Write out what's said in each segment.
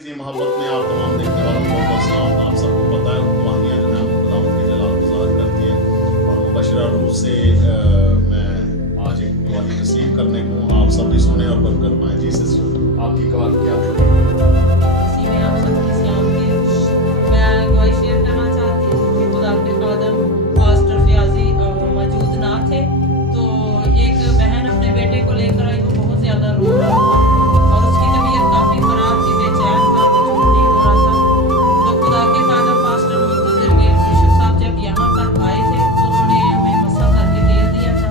जी मोहब्बत में आप तमाम देखने वालों को बहुत सलाम। आप सबको पता है कहानियाँ जो है खुदावंद के जलाल को ज़ाहिर करती हैं और मुबशरा रूह से मैं आज एक कवाली रिसीव करने को हूँ। आप सब भी सुने और बरकत पाएं। जी सिस्टर आपकी कवाली क्या है? इसी में आप सबकी सलामती। मैं गवाही शेयर करना चाहती हूँ कि खुदा के खादम पास्टर फयाजी मौजूद ना थे, तो एक बहन अपने बेटे को लेकर आई। वो बहुत ज़्यादा रो रहा था और उसकी तबीयत काफ़ी ख़राब थी, बेचैन था, कुछ नहीं हो रहा था। तो खुदा के खादम पास्टर मुंतज़िर मीर बिशप साहब जब यहाँ पर आए थे तो उन्होंने हमें मसा करके दे दिया था।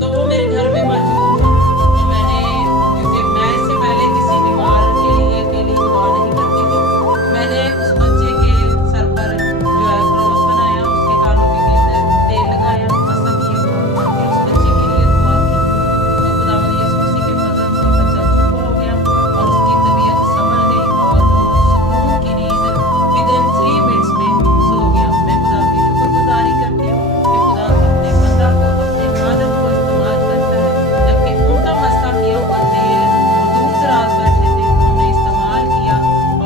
तो वो मेरे घर में मौजूद था। तो मैंने, क्योंकि मैं इससे पहले किसी बीमार के लिए अकेली दुआ नहीं करती थी, मैंने उस बच्चे के सर पर जो है क्रॉस बनाया, उसके कानों के भीतर तेल लगाया, मसा किया और उस बच्चे के लिए दुआ की। तो खुदावंद यीशु मसीह के फजल से बच्चा चुप हो गया और उसकी तबीयत संभल गई और वो सुकून की नींद विदिन 3 मिनट्स में सो गया। मैं खुदा की शुक्रगुजारी करती हूँ कि खुदा अपने बंदा को, अपने खादम को इस्तेमाल करता है। जबकि उनका मसा किया हुआ तेल वो दूर दराज बैठे थे, उन्होंने इस्तेमाल किया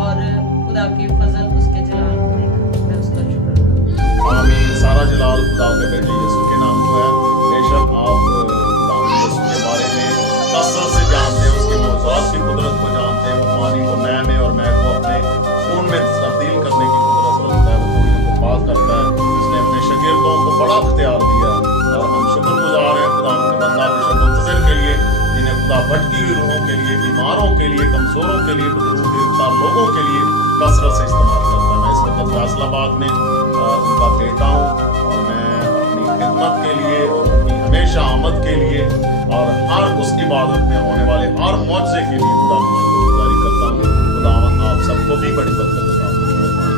और खुदा के फजल उसके जलाल को देखा। मैं उसका शुक्र करती हूँ। आमीन। सारा जलाल खुदा के बेटे यीशु के नाम को है। बेशक आप खुदा यीशु के बारे में कसरत से जानते हैं, उसके मौजूद की कुदरत को जानते हैं। वो पानी को मैं में और मैं को अपने खून में तब्दील करने की कुदरत रखता है। वो दुनिया को पाक करता है। उसने अपने शागिर्दों को बड़ा इख्तियार दिया है और हम शुक्रगुजार हैं खुदा के बंदा बिशप मुंतज़िर के लिए, जिन्हें खुदा भटकी हुई रूहों के लिए, बीमारों के लिए, कमजोरों के लिए, गिरफ्तार लोगों के लिए कसरत से इस्तेमाल करता है। मैं इस वक्त फैसलाबाद में उनका बेटा हूँ और मैं अपनी खिदमत के लिए और उनकी हमेशा आमद के लिए और हर उस इबादत में होने वाले हर मौजज़े के लिए खुदा की शुक्रगुजारी करता हूँ। खुदावंद आप सबको भी बड़ी बरकत अता फरमाए।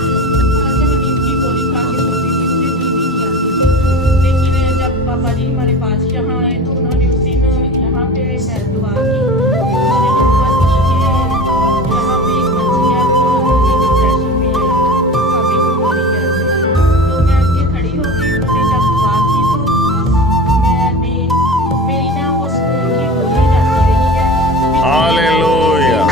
से मैं नींद की गोली खा के सोती थी, मुझे नींद ही नहीं आती थी। लेकिन जब पापा जी हमारे पास यहाँ आए तो उन्होंने उस दिन यहाँ पे दुआ की। मैंने दुआ की कि यहाँ पे एक बच्ची है, वो डिप्रेशन में है, काफ़ी बीमारी है उसे। तो मैं उठ के खड़ी हो गई। उन्होंने जब दुआ की तो मैंने, मेरी ना वो सुकून की गोली जाती रही है। हालेलुया।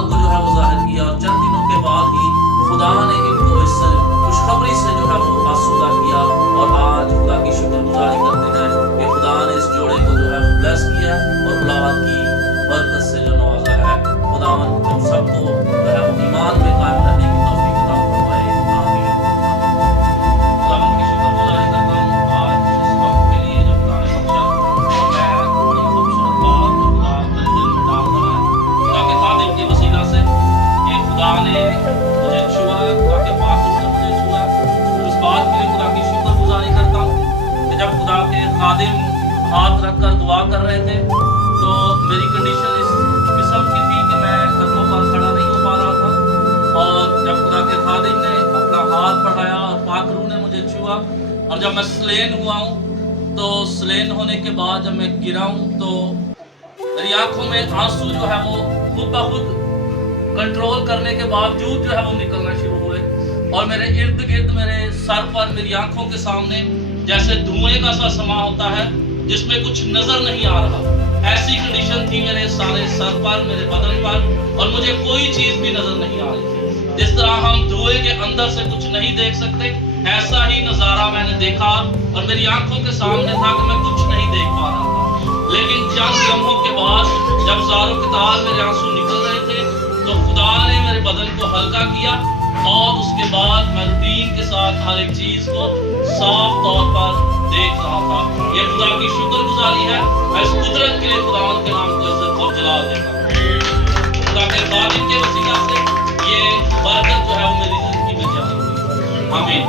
जलाल को जो है वो जाहिर किया और चंद दिनों के बाद ही खुदा ने इनको इस खुशखबरी से जो है वो आसूदा किया और आज खुदा की शुक्रगुजारी करते हैं कि खुदा ने इस जोड़े को जो है वो ब्लेस किया और औलाद की बरकत से जो नवाजा है। खुदावन हम सबको जो है वो ईमान में कायम रहने की तौफीक अता फरमाए। आमीन। खुदावन की शुक्रगुजारी करता हूँ आज इस वक्त के लिए जो खुदा ने बख्शा और मैं बड़ी खूबसूरत बात जो खुदा मेरे दिल में डाल रहा है खुदा के खादिम के वसीला से कि खुदा ने मुझे छुआ, खुदा के पाक ने मुझे छुआ और इस बात के लिए खुदा की शुक्रगुजारी करता हूँ कि जब खुदा के खादिम हाथ रखकर दुआ कर रहे थे तो मेरी कंडीशन इस किस्म की थी कि मैं कदमों पर खड़ा नहीं हो पा रहा था और जब खुदा के खादिम ने अपना हाथ बढ़ाया और पाक रूह ने मुझे छुआ और जब मैं स्लेन हुआ हूँ तो स्लेन होने के बाद जब मैं गिरा हूँ तो मेरी आंखों में आंसू जो है वो खुद ब खुद कंट्रोल करने के बावजूद जो है वो निकलना शुरू हुए और मेरे इर्द गिर्द मेरे सर पर मेरी आंखों के सामने जैसे धुएं का सा समा होता है जिसमें कुछ नजर नहीं आ रहा, ऐसी कंडीशन थी मेरे सारे सर पर, मेरे बदन पर और मुझे कोई चीज भी नजर नहीं आ रही थी। जिस तरह हम धुएं के अंदर से कुछ नहीं देख सकते ऐसा ही नजारा मैंने देखा और मेरी आंखों के सामने था कि मैं कुछ नहीं देख पा रहा था। लेकिन चंद लम्हों के बाद जब ज़ारों के तार मेरे आंसू निकल रहे थे तो खुदा ने मेरे बदन को हल्का किया और उसके बाद मैं रूटीन के साथ हर एक चीज को साफ तौर पर देख रहा था। ये खुदा की शुक्रगुजारी है। मैं इस कुदरत के लिए खुदा के नाम को इज्जत और जलाल देता हूँ। खुदा के खादिम के वसीला से ये बरकत जो है वो मेरी जिंदगी में जारी हुई। आमीन।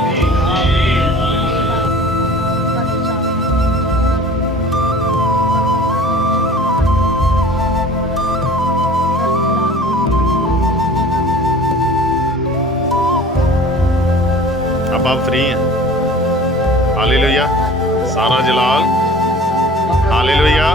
अब आप फ्री हैं। हालेलुया। सारा जलाल। हालेलुया।